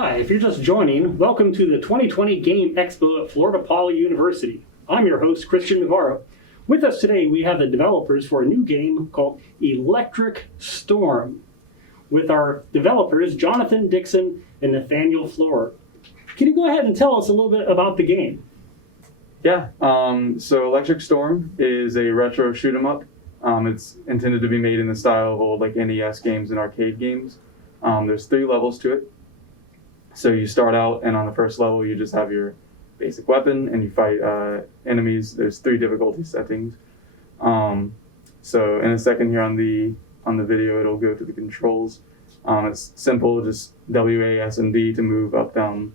Hi, if you're just joining, welcome to the 2020 Game Expo at Florida Poly University. I'm your host, Christian Navarro. With us today, we have the developers for a new game called Electric Storm, with our developers, Jonathan Dixon and Nathaniel Florer. Can you go ahead and tell us a little bit about the game? Yeah, so Electric Storm is a retro shoot 'em up. It's intended to be made in the style of old NES games and arcade games. There's 3 levels to it. So you start out, and on the first level, you just have your basic weapon, and you fight enemies. There's 3 difficulty settings. So in a second here on the video, it'll go to the controls. It's simple, just W, A, S, and D to move up, down,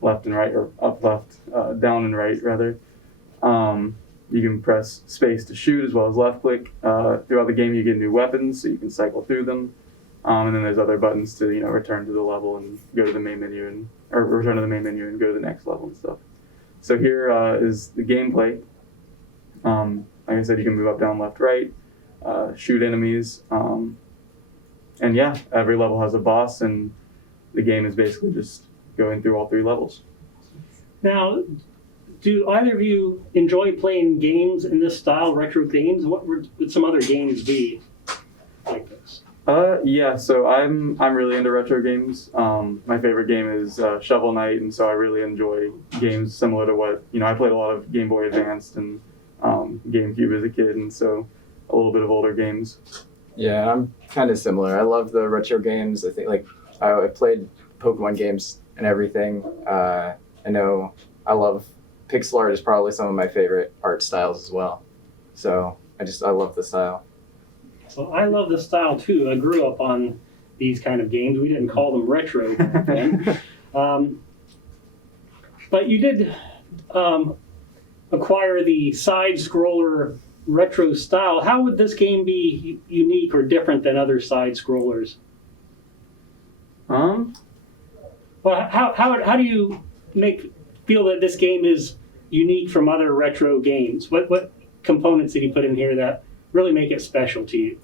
left, and right, or up, left, down, and right, rather. You can press space to shoot as well as left click. Throughout the game, you get new weapons, so you can cycle through them. And then there's other buttons to return to the level and go to the main menu, or return to the main menu and go to the next level and stuff. So here is the gameplay. Like I said, you can move up, down, left, right, shoot enemies, and yeah, every level has a boss, and the game is basically just going through all 3 levels. Now, do either of you enjoy playing games in this style, retro games? What would some other games be like this? Yeah, so I'm really into retro games. My favorite game is Shovel Knight, and so I really enjoy games similar to what, I played a lot of Game Boy Advanced and GameCube as a kid, and so a little bit of older games. Yeah, I'm kind of similar. I love the retro games. I think I played Pokemon games and everything. I know I love pixel art is probably some of my favorite art styles as well. So I love the style. Well, I love the style too. I grew up on these kind of games. We didn't call them retro back then. But you did acquire the side-scroller retro style. How would this game be unique or different than other side-scrollers? Well, how do you feel that this game is unique from other retro games? What components did you put in here that really make it special to you?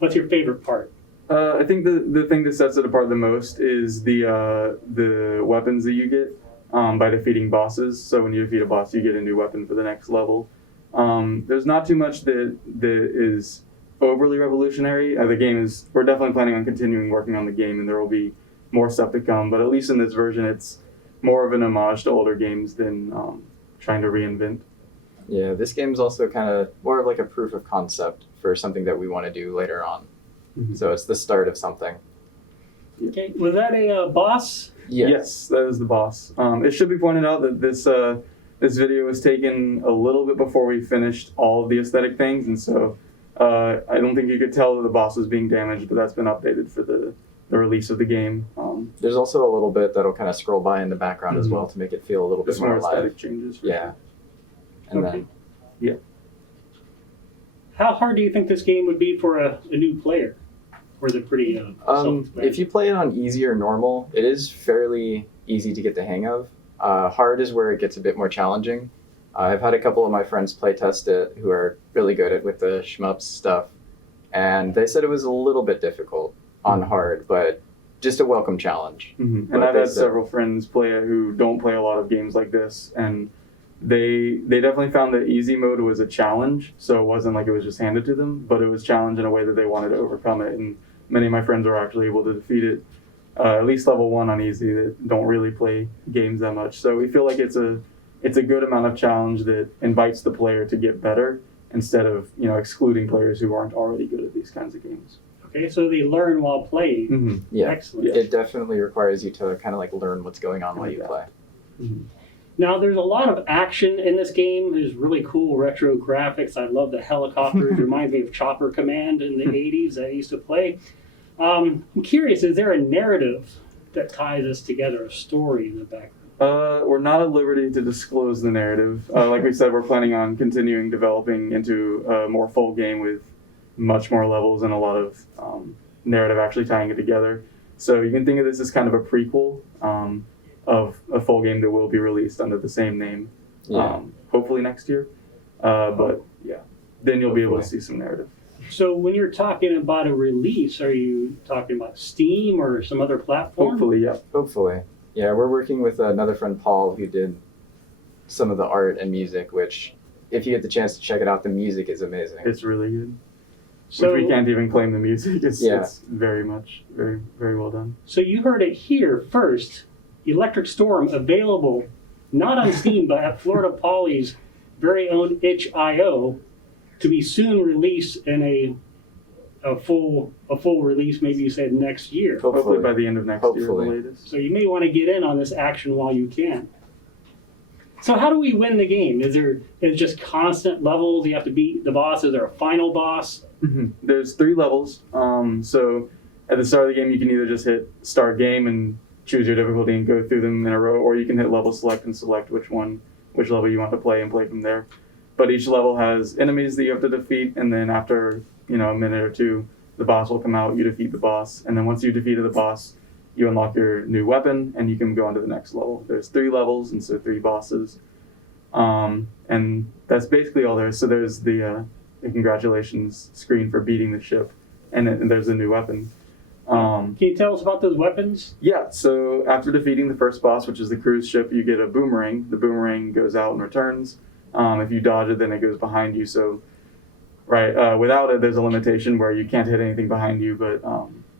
What's your favorite part? I think the thing that sets it apart the most is the weapons that you get by defeating bosses. So when you defeat a boss, you get a new weapon for the next level. There's not too much that is overly revolutionary. We're definitely planning on continuing working on the game, and there will be more stuff to come. But at least in this version, it's more of an homage to older games than trying to reinvent. Yeah, this game is also kind of more of like a proof of concept for something that we want to do later on. Mm-hmm. So it's the start of something. Okay, was that a boss? Yes, that is the boss. It should be pointed out that this video was taken a little bit before we finished all of the aesthetic things, and so I don't think you could tell that the boss was being damaged, but that's been updated for the release of the game. There's also a little bit that'll kind of scroll by in the background as well to make it feel a little bit more alive. Aesthetic changes. Yeah. And okay. Yeah. How hard do you think this game would be for a new player? Or is it pretty self-explanatory? If you play it on easy or normal, it is fairly easy to get the hang of. Hard is where it gets a bit more challenging. I've had a couple of my friends play test it who are really good at with the shmups stuff, and they said it was a little bit difficult on hard, but just a welcome challenge. Mm-hmm. And I've had several friends play it who don't play a lot of games like this, and they definitely found that easy mode was a challenge, so it wasn't like it was just handed to them, but it was challenged in a way that they wanted to overcome it, and many of my friends were actually able to defeat it, at least level 1 on easy, that don't really play games that much. So we feel like it's a good amount of challenge that invites the player to get better instead of excluding players who aren't already good at these kinds of games. Okay, so they learn while playing. Mm-hmm. Yeah, excellent. It definitely requires you to kind of learn what's going on while you play. Mm-hmm. Now, there's a lot of action in this game. There's really cool retro graphics. I love the helicopters. It reminds me of Chopper Command in the 80s that I used to play. I'm curious, is there a narrative that ties us together, a story in the background? We're not at liberty to disclose the narrative. Like we said, we're planning on continuing developing into a more full game with much more levels and a lot of narrative actually tying it together. So you can think of this as kind of a prequel of a full game that will be released under the same name, hopefully next year. But yeah, then you'll be able to see some narrative. So when you're talking about a release, are you talking about Steam or some other platform? Hopefully, yeah. Hopefully. Yeah, we're working with another friend, Paul, who did some of the art and music, which, if you get the chance to check it out, the music is amazing. It's really good. So Which we can't even claim the music. Yeah. It's very well done. So you heard it here first. Electric Storm available not on Steam but at Florida Poly's very own itch.io to be soon released in a full release. Maybe you said next year. Hopefully by the end of next year, Hopefully. the latest. So you may want to get in on this action while you can. So how do we win the game? Is it just constant levels? You have to beat the boss. Is there a final boss? There's 3 levels. So at the start of the game, you can either just hit start game and choose your difficulty and go through them in a row, or you can hit level select and select which level you want to play and play from there. But each level has enemies that you have to defeat, and then after a minute or two, the boss will come out. You defeat the boss, and then once you defeated the boss, you unlock your new weapon, and you can go on to the next level. There's 3 levels, and so 3 bosses. And that's basically all there is. So there's the congratulations screen for beating the ship, and there's a new weapon. Can you tell us about those weapons? Yeah, so after defeating the first boss, which is the cruise ship, you get a boomerang. The boomerang goes out and returns. If you dodge it, then it goes behind you. So, without it, there's a limitation where you can't hit anything behind you, but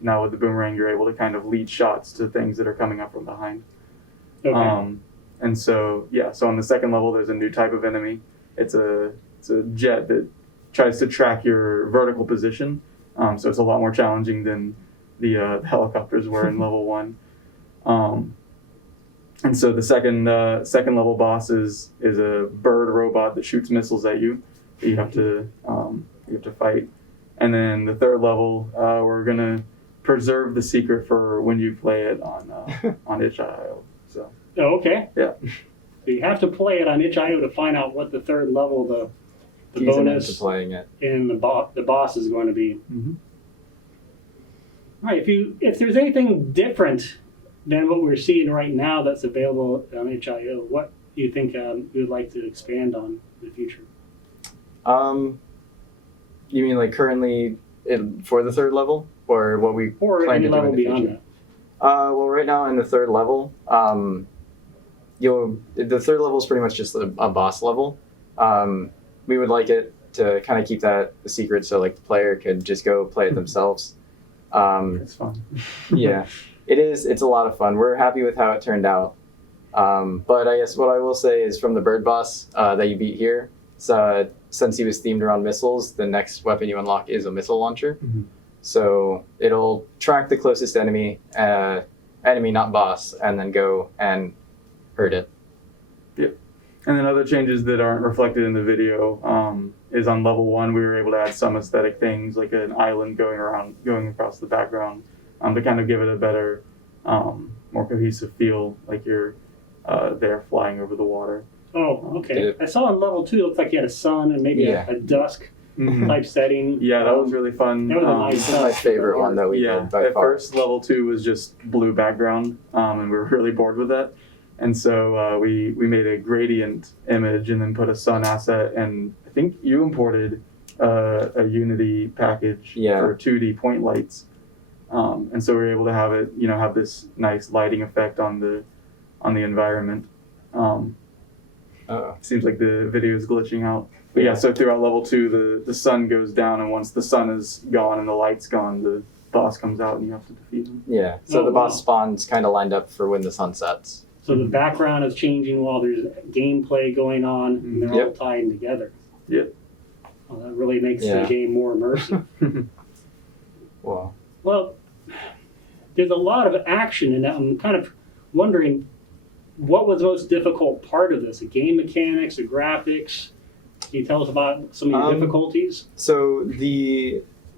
now with the boomerang, you're able to kind of lead shots to things that are coming up from behind. Okay. And so, so on the second level, there's a new type of enemy. It's a jet that tries to track your vertical position. So it's a lot more challenging than the helicopters were in level 1. And so the second level boss is a bird robot that shoots missiles at you that you have to fight. And then the third level, we're gonna preserve the secret for when you play it on itch.io. So. Oh, okay. Yeah. So you have to play it on itch.io to find out what the third level, the Teasing bonus into playing it. and the boss is going to be. Mm-hmm. All right. If there's anything different than what we're seeing right now that's available on itch.io, what do you think you would like to expand on in the future? You mean like currently for the third level, or what we Or plan any to do level in the beyond future? that? Well, right now in the third level, the third level is pretty much just a boss level. We would like it to kind of keep that a secret, so like the player could just go play it themselves. It's fun. Yeah, it is. It's a lot of fun. We're happy with how it turned out. But I guess what I will say is from the bird boss that you beat here, since he was themed around missiles, the next weapon you unlock is a missile launcher. Mm-hmm. So it'll track the closest enemy, not boss, and then go and hurt it. Yep. And then other changes that aren't reflected in the video is on level 1, we were able to add some aesthetic things like an island going across the background to kind of give it a better, more cohesive feel, like you're there flying over the water. Oh, okay. I saw on level 2, it looked like you had a sun and maybe a dusk type setting. Yeah, that was really fun. That was a nice This is my favorite one that we did by at far. first level 2 was just blue background, and we were really bored with that. And so we made a gradient image and then put a sun asset, and I think you imported a Unity package for 2D point lights. And so we were able to have it, have this nice lighting effect on the environment. Seems like the video is glitching out. But yeah, so throughout level 2, the sun goes down, and once the sun is gone and the light's gone, the boss comes out and you have to defeat him. Yeah, so the boss spawns kind of lined up for when the sun sets. So the background is changing while there's gameplay going on, and they're all tied together. Yep. Well, that really makes the game more immersive. Wow. Well, there's a lot of action in that. I'm kind of wondering, what was the most difficult part of this? The game mechanics, the graphics? Can you tell us about some of the difficulties? So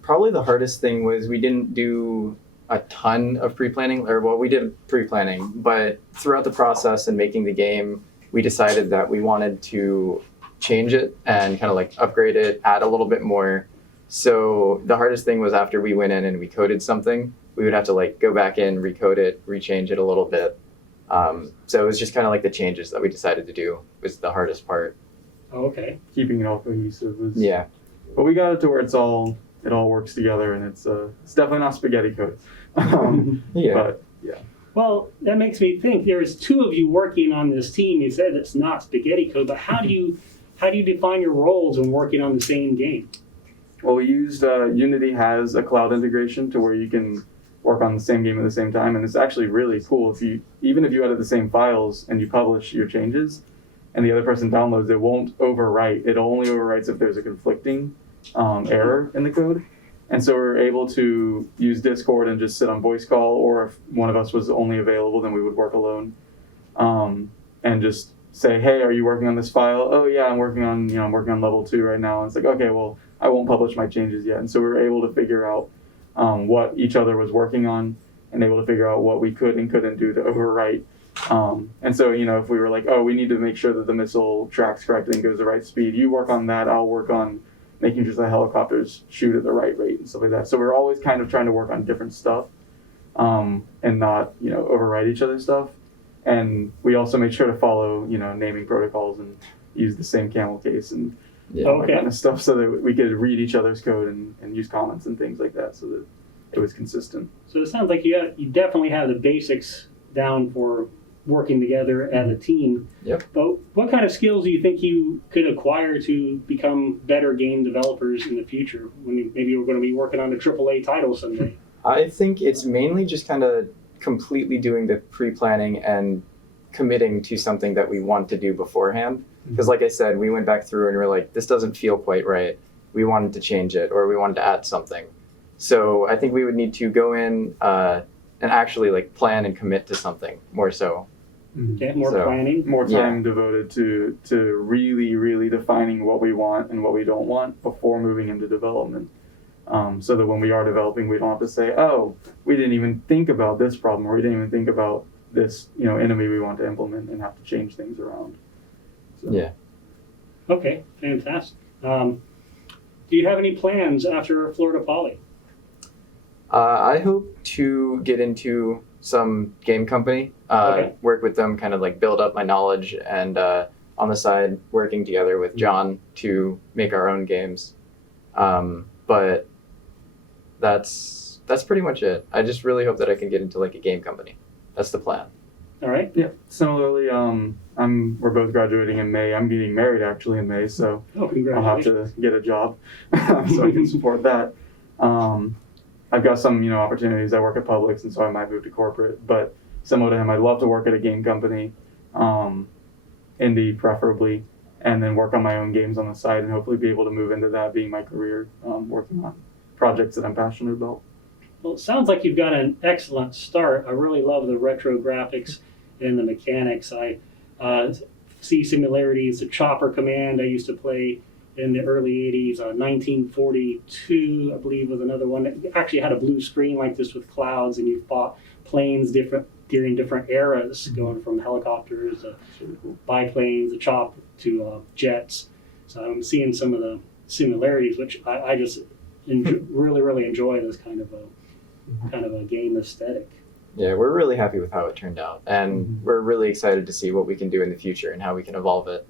probably the hardest thing was we didn't do a ton of pre-planning, we did pre-planning, but throughout the process and making the game, we decided that we wanted to change it and kind of like upgrade it, add a little bit more. So the hardest thing was after we went in and we coded something, we would have to like go back in, recode it, rechange it a little bit. So it was just kind of like the changes that we decided to do was the hardest part. Oh, okay. Keeping it all cohesive was... Yeah. But we got it to where it's all it all works together, and it's definitely not spaghetti code. Yeah. But yeah. Well, that makes me think there's two of you working on this team. You said it's not spaghetti code, but how do you define your roles when working on the same game? Well, we used Unity has a cloud integration to where you can work on the same game at the same time, and it's actually really cool. Even if you edit the same files and you publish your changes, and the other person downloads, it won't overwrite. It only overwrites if there's a conflicting error in the code. And so we're able to use Discord and just sit on voice call, or if one of us was only available, then we would work alone, and just say, hey, are you working on this file? Oh yeah, I'm working on level 2 right now. And it's like, okay, well, I won't publish my changes yet. And so we were able to figure out what each other was working on, and able to figure out what we could and couldn't do to overwrite. And so, if we were like, oh, we need to make sure that the missile tracks correctly and goes the right speed, you work on that, I'll work on making sure the helicopters shoot at the right rate and stuff like that. So we're always kind of trying to work on different stuff, and not, overwrite each other's stuff. And we also made sure to follow, naming protocols and use the same camel case and all that kind of stuff, so that we could read each other's code and use comments and things like that, so that it was consistent. So it sounds like you definitely have the basics down for working together as a team. Yep. But what kind of skills do you think you could acquire to become better game developers in the future, when maybe you're going to be working on a AAA title someday? I think it's mainly just kind of completely doing the pre-planning and committing to something that we want to do beforehand. Because like I said, we went back through and we were like, this doesn't feel quite right. We wanted to change it, or we wanted to add something. So I think we would need to go in and actually like plan and commit to something more so. Okay, more planning. More time devoted to really, really defining what we want and what we don't want before moving into development. So that when we are developing, we don't have to say, oh, we didn't even think about this problem, or we didn't even think about this, enemy we want to implement, and have to change things around. So. Yeah. Okay, fantastic. Do you have any plans after Florida Poly? I hope to get into some game company, work with them, kind of like build up my knowledge, and on the side, working together with John to make our own games. But that's pretty much it. I just really hope that I can get into like a game company. That's the plan. All right. Yeah. Similarly, we're both graduating in May. I'm getting married actually in May, so I'll have to get a job so I can support that. I've got some, opportunities. I work at Publix, and so I might move to corporate. But similar to him, I'd love to work at a game company, indie preferably, and then work on my own games on the side, and hopefully be able to move into that being my career, working on projects that I'm passionate about. Well, it sounds like you've got an excellent start. I really love the retro graphics and the mechanics. I see similarities to Chopper Command I used to play in the early 80s. 1942, I believe, was another one. It actually had a blue screen like this with clouds, and you fought planes during different eras, going from helicopters to biplanes, the chop to jets. So I'm seeing some of the similarities, which I just really, really enjoy this kind of a game aesthetic. Yeah, we're really happy with how it turned out, and we're really excited to see what we can do in the future and how we can evolve it.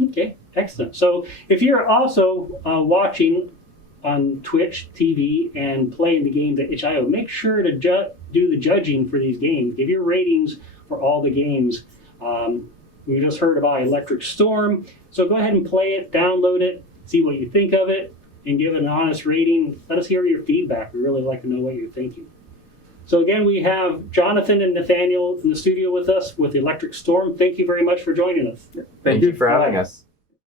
Okay, excellent. So if you're also watching on Twitch TV and playing the games at itch.io, make sure to do the judging for these games. Give your ratings for all the games. We just heard about Electric Storm, so go ahead and play it, download it, see what you think of it, and give it an honest rating. Let us hear your feedback. We really like to know what you're thinking. So again, we have Jonathan and Nathaniel in the studio with us with Electric Storm. Thank you very much for joining us. Thank you for having us.